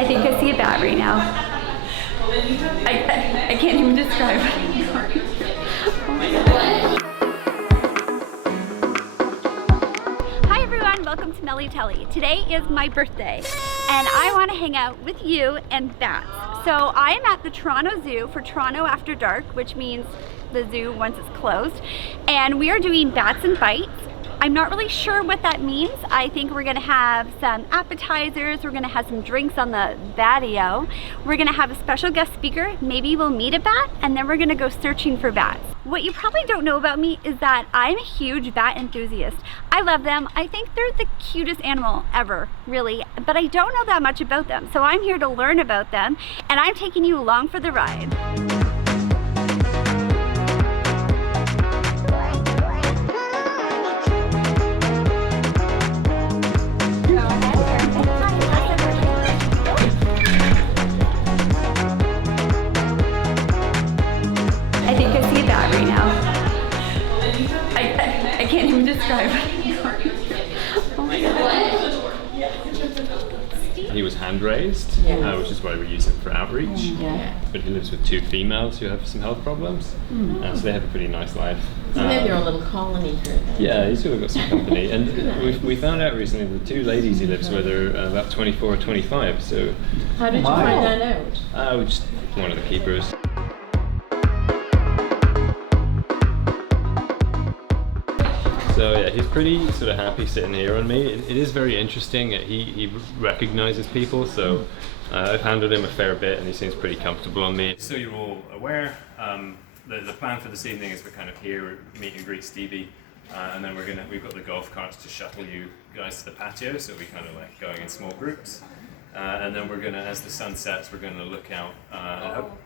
I think I see a bat right now. I can't even describe it. Oh my God. Hi everyone, welcome to Melly Telly. Today is my birthday and I want to hang out with you and bats. So I am at the Toronto Zoo for Toronto After Dark, which means the zoo once it's closed. And we are doing bats and bites. I'm not really sure what that means. I think we're gonna have some appetizers, we're gonna have some drinks on the patio, we're gonna have a special guest speaker, maybe we'll meet a bat, and then we're gonna go searching for bats. What you probably don't know about me is that I'm a huge bat enthusiast. I love them. I think they're the cutest animal ever, really, but I don't know that much about them. So I'm here to learn about them, and I'm taking you along for the ride. I can't even describe it. Oh my God. He was hand raised, which is why we use him for outreach. But he lives with two females who have some health problems, so they have a pretty nice life. So they have their own little colony here. Yeah, he's really got some company. And we found out recently the two ladies he lives with are about 24 or 25. So how did you find that out? We just one of the keepers. So yeah, he's pretty sort of happy sitting here on me. It is very interesting. He recognizes people, so I've handled him a fair bit and he seems pretty comfortable on me. So you're all aware, the plan for this evening is we're kind of here, we meet and greet Stevie, and then we've got the golf carts to shuttle you guys to the patio, so we kind of like going in small groups. And then we're gonna, as the sun sets, we're gonna look out and hope.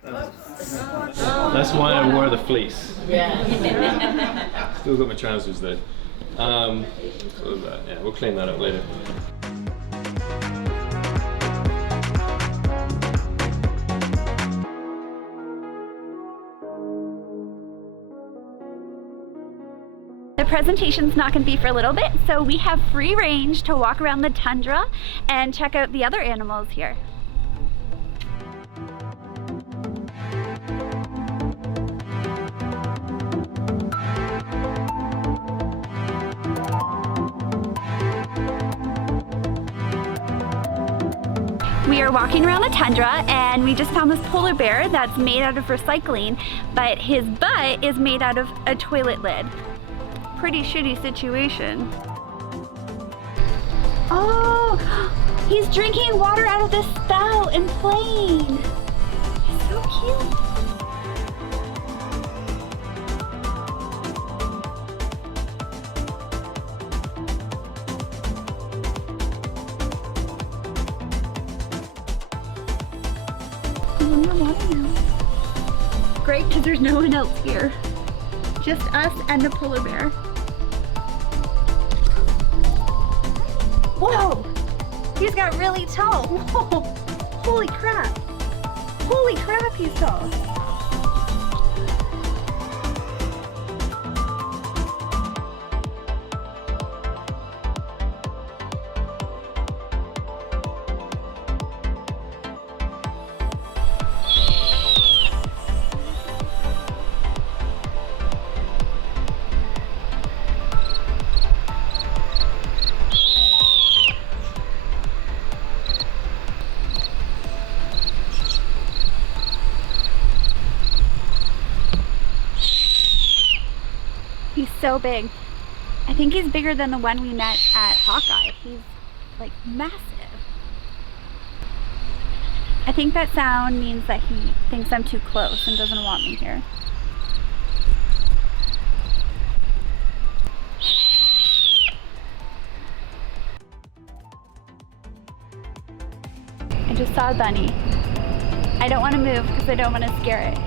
That's why I wore the fleece. Yeah. Still got my trousers though. Yeah, we'll clean that up later. The presentation's not going to be for a little bit, so we have free range to walk around the tundra and check out the other animals here. We are walking around the tundra and we just found this polar bear that's made out of recycling, but his butt is made out of a toilet lid. Pretty shitty situation. Oh, he's drinking water out of the spout and playing. He's so cute. Great, because there's no one else here. Just us and the polar bear. Whoa! He's got really tall. Whoa! Holy crap! Holy crap, he's tall. He's so big. I think he's bigger than the one we met at Hawkeye. He's like massive. I think that sound means that he thinks I'm too close and doesn't want me here. I just saw a bunny. I don't want to move because I don't want to scare it.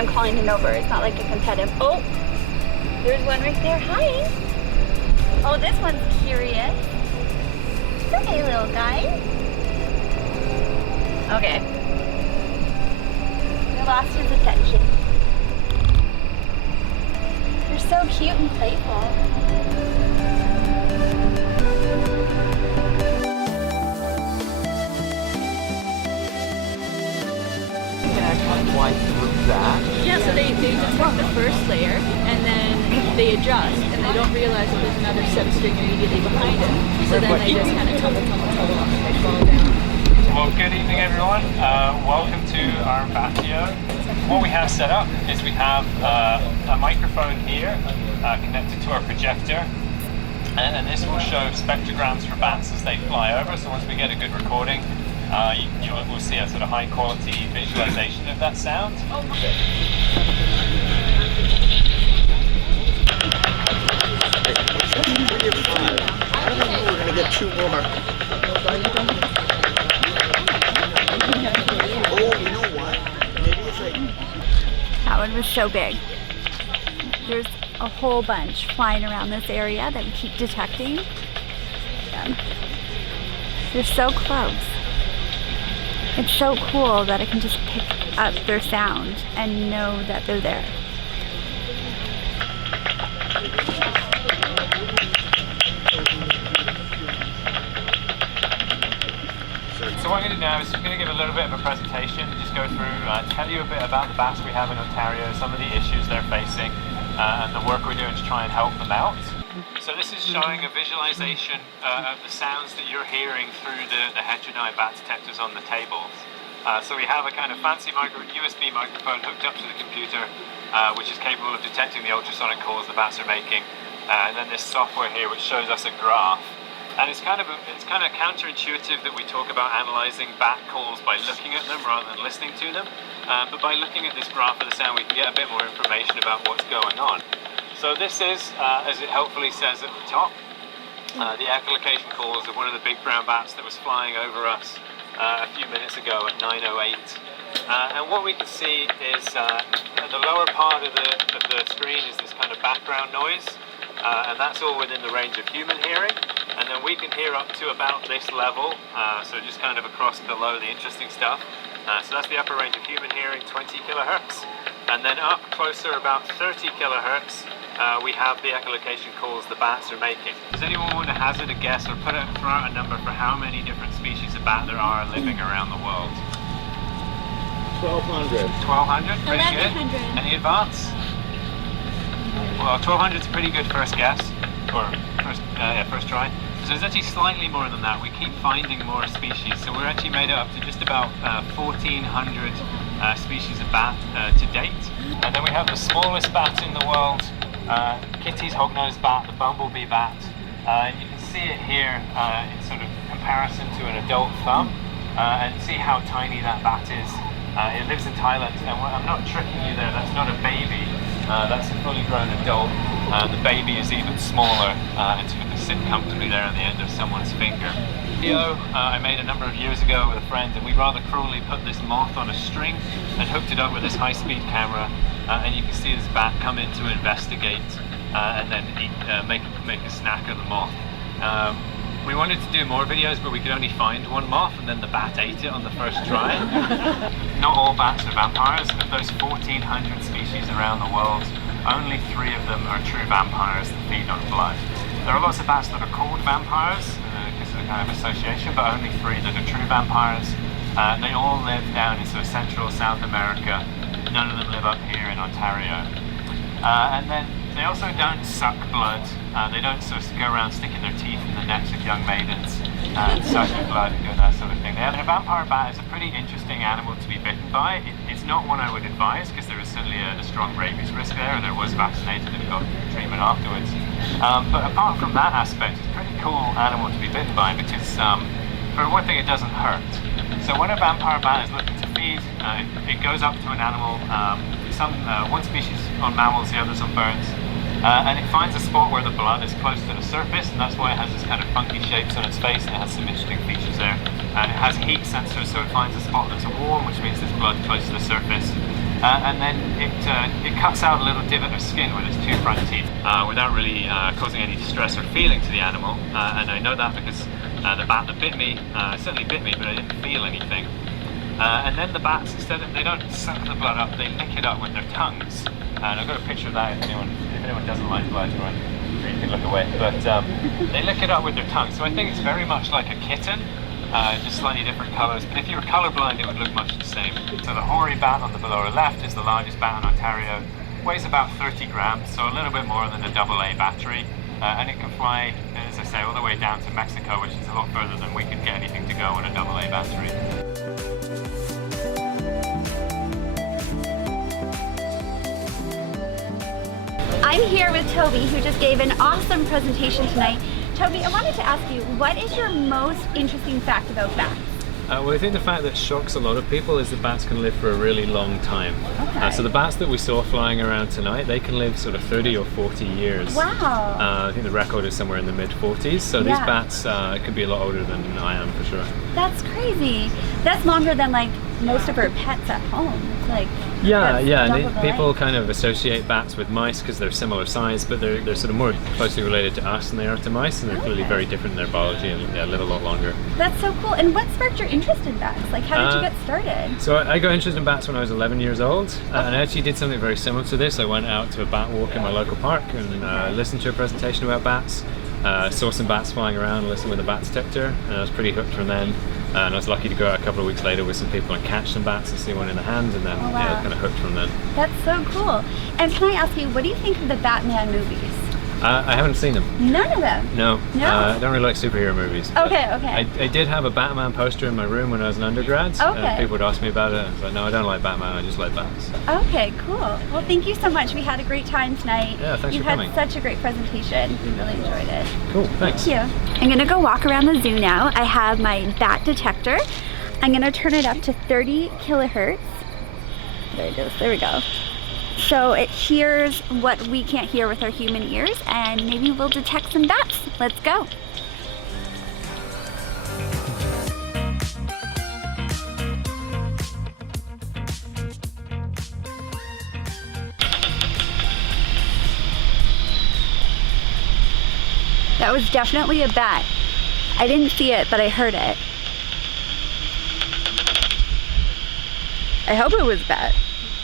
I'm calling him over. It's not like I can pet him. Oh, there's one right there. Hi. Oh, this one's curious. It's okay, little guy. Okay. We lost his attention. They're so cute and playful. Yeah, so they detect the first layer and then they adjust and they don't realize that there's another set of string immediately behind it. So then they just kind of tumble off and they fall down. Well, good evening everyone. Welcome to our patio. What we have set up is we have a microphone here connected to our projector. And this will show spectrograms for bats as they fly over. So once we get a good recording, we'll see a sort of high quality visualization of that sound. I don't know, we're gonna get 2 more. Oh, you know what? Maybe it's like... That one was so big. There's a whole bunch flying around this area that we keep detecting. Yeah. They're so close. It's so cool that I can just pick up their sound and know that they're there. So what I'm going to do now is just going to give a little bit of a presentation, just go through, tell you a bit about the bats we have in Ontario, some of the issues they're facing, and the work we're doing to try and help them out. So this is showing a visualization of the sounds that you're hearing through the heterodyne bat detectors on the tables. So we have a kind of fancy USB microphone hooked up to the computer, which is capable of detecting the ultrasonic calls the bats are making, and then this software here which shows us a graph. And it's kind of counterintuitive that we talk about analysing bat calls by looking at them rather than listening to them. But by looking at this graph of the sound, we can get a bit more information about what's going on. So this is, as it helpfully says at the top, the echolocation calls of one of the big brown bats that was flying over us a few minutes ago at 9:08. And what we can see is at the lower part of the screen is this kind of background noise. And that's all within the range of human hearing, and then we can hear up to about this level, so just kind of across below the interesting stuff. So that's the upper range of human hearing, 20 kilohertz, and then up closer about 30 kilohertz, we have the echolocation calls the bats are making. Does anyone want to hazard a guess or throw out a number for how many different species of bat there are living around the world? 1,200. 1,200, pretty good. Any advance? Well, 1,200 is a pretty good first guess, or first try. So there's actually slightly more than that. We keep finding more species, so we're actually made up to just about 1,400 species of bat to date. And then we have the smallest bat in the world, Kitty's hognose bat, the bumblebee bat. And you can see it here in sort of comparison to an adult thumb, and see how tiny that bat is. It lives in Thailand, and I'm not tricking you there, that's not a baby. That's a fully grown adult. The baby is even smaller and sort of sit comfortably there on the end of someone's finger. Video I made a number of years ago with a friend, and we rather cruelly put this moth on a string and hooked it up with this high-speed camera, and you can see this bat come in to investigate and then eat, make a snack of the moth. We wanted to do more videos, but we could only find one moth, and then the bat ate it on the first try. Not all bats are vampires. Of those 1,400 species around the world, only 3 of them are true vampires that feed on blood. There are lots of bats that are called vampires, because of the kind of association, but only 3 that are true vampires. They all live down in sort of Central South America. None of them live up here in Ontario. And then they also don't suck blood. They don't sort of go around sticking their teeth in the necks of young maidens and sucking blood and doing that sort of thing. A vampire bat is a pretty interesting animal to be bitten by. It's not one I would advise, because there is certainly a strong rabies risk there, and there was vaccinated and got treatment afterwards. But apart from that aspect, it's a pretty cool animal to be bitten by, because for one thing, it doesn't hurt. So when a vampire bat is looking to feed, it goes up to an animal, one species on mammals, the others on birds, and it finds a spot where the blood is close to the surface, and that's why it has this kind of funky shapes on its face, and it has some interesting features there. It has heat sensors, so it finds a spot that's warm, which means there's blood close to the surface, and then it cuts out a little divot of skin with its two front teeth without really causing any distress or feeling to the animal. And I know that because the bat that bit me certainly bit me, but I didn't feel anything. And then the bats, instead of, they don't suck the blood up, they lick it up with their tongues. And I've got a picture of that if anyone doesn't like blood, you can look away. But they lick it up with their tongue. So I think it's very much like a kitten, just slightly different colours. But if you were colourblind, it would look much the same. So the hoary bat on the lower left is the largest bat in Ontario. Weighs about 30 grams, so a little bit more than a AA battery. And it can fly, as I say, all the way down to Mexico, which is a lot further than we could get anything to go on a AA battery. I'm here with Toby, who just gave an awesome presentation tonight. Toby, I wanted to ask you, what is your most interesting fact about bats? Well, I think the fact that shocks a lot of people is that bats can live for a really long time. Okay. So the bats that we saw flying around tonight, they can live sort of 30 or 40 years. Wow. I think the record is somewhere in the mid-40s, so these bats could be a lot older than I am for sure. That's crazy. That's longer than like most of our pets at home. It's like and people kind of associate bats with mice because they're similar size, but they're sort of more closely related to us than they are to mice, and they're clearly very different in their biology and live a lot longer. That's so cool. And what sparked your interest in bats? Like, how did you get started? So I got interested in bats when I was 11 years old, and I actually did something very similar to this. I went out to a bat walk in my local park and listened to a presentation about bats. Saw some bats flying around, listened with a bat detector, and I was pretty hooked from then. And I was lucky to go out a couple of weeks later with some people and catch some bats and see one in the hand, and then I was kind of hooked from then. That's so cool. And can I ask you, what do you think of the Batman movies? I haven't seen them. None of them? No. No? I don't really like superhero movies. Okay. I did have a Batman poster in my room when I was an undergrad. Okay. People would ask me about it. I was like, no, I don't like Batman, I just like bats. Okay, cool. Well, thank you so much. We had a great time tonight. Yeah, thanks for coming. You had such a great presentation. We really enjoyed it. Cool, thanks. Thank you. I'm gonna go walk around the zoo now. I have my bat detector. I'm gonna turn it up to 30 kilohertz. There it goes, there we go. So it hears what we can't hear with our human ears, and maybe we'll detect some bats. Let's go. That was definitely a bat. I didn't see it, but I heard it. I hope it was a bat.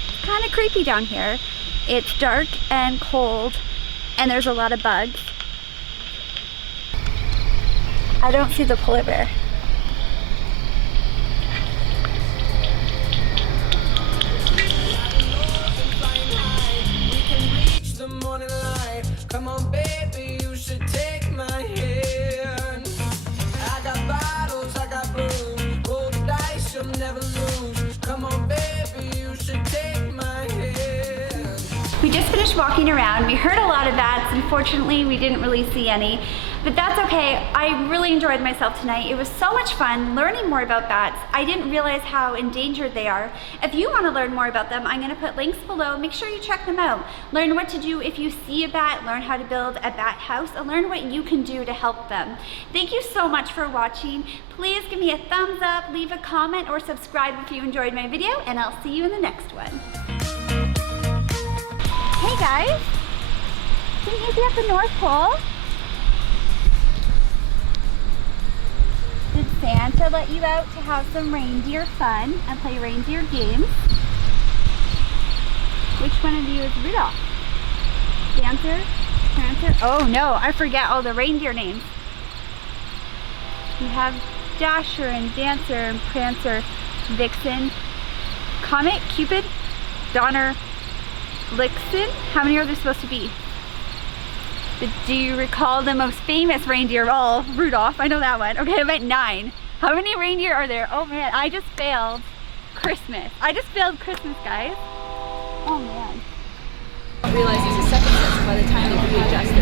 It's kind of creepy down here. It's dark and cold, and there's a lot of bugs. I don't see the polar bear. Come on, baby, you should take my hand. I got bottles, I got blues. Roll the dice, you'll never lose. Come on, baby, you should take my hand. We just finished walking around. We heard a lot of bats. Unfortunately, we didn't really see any, but that's okay. I really enjoyed myself tonight. It was so much fun learning more about bats. I didn't realize how endangered they are. If you want to learn more about them, I'm going to put links below. Make sure you check them out. Learn what to do if you see a bat, learn how to build a bat house, and learn what you can do to help them. Thank you so much for watching. Please give me a thumbs up, leave a comment, or subscribe if you enjoyed my video, and I'll see you in the next one. Hey guys, didn't you be at the North Pole? Did Santa let you out to have some reindeer fun and play reindeer games? Which one of you is Rudolph? Dancer? Prancer? Oh no, I forget all the reindeer names. We have Dasher and Dancer and Prancer, Vixen, Comet, Cupid, Donner, Blitzen. How many are there supposed to be? Do you recall the most famous reindeer of all? Rudolph, I know that one. Okay, I'm at 9. How many reindeer are there? Oh man, I just failed Christmas. I just failed Christmas, guys. Oh man. Realize there's a second sense by the time they readjust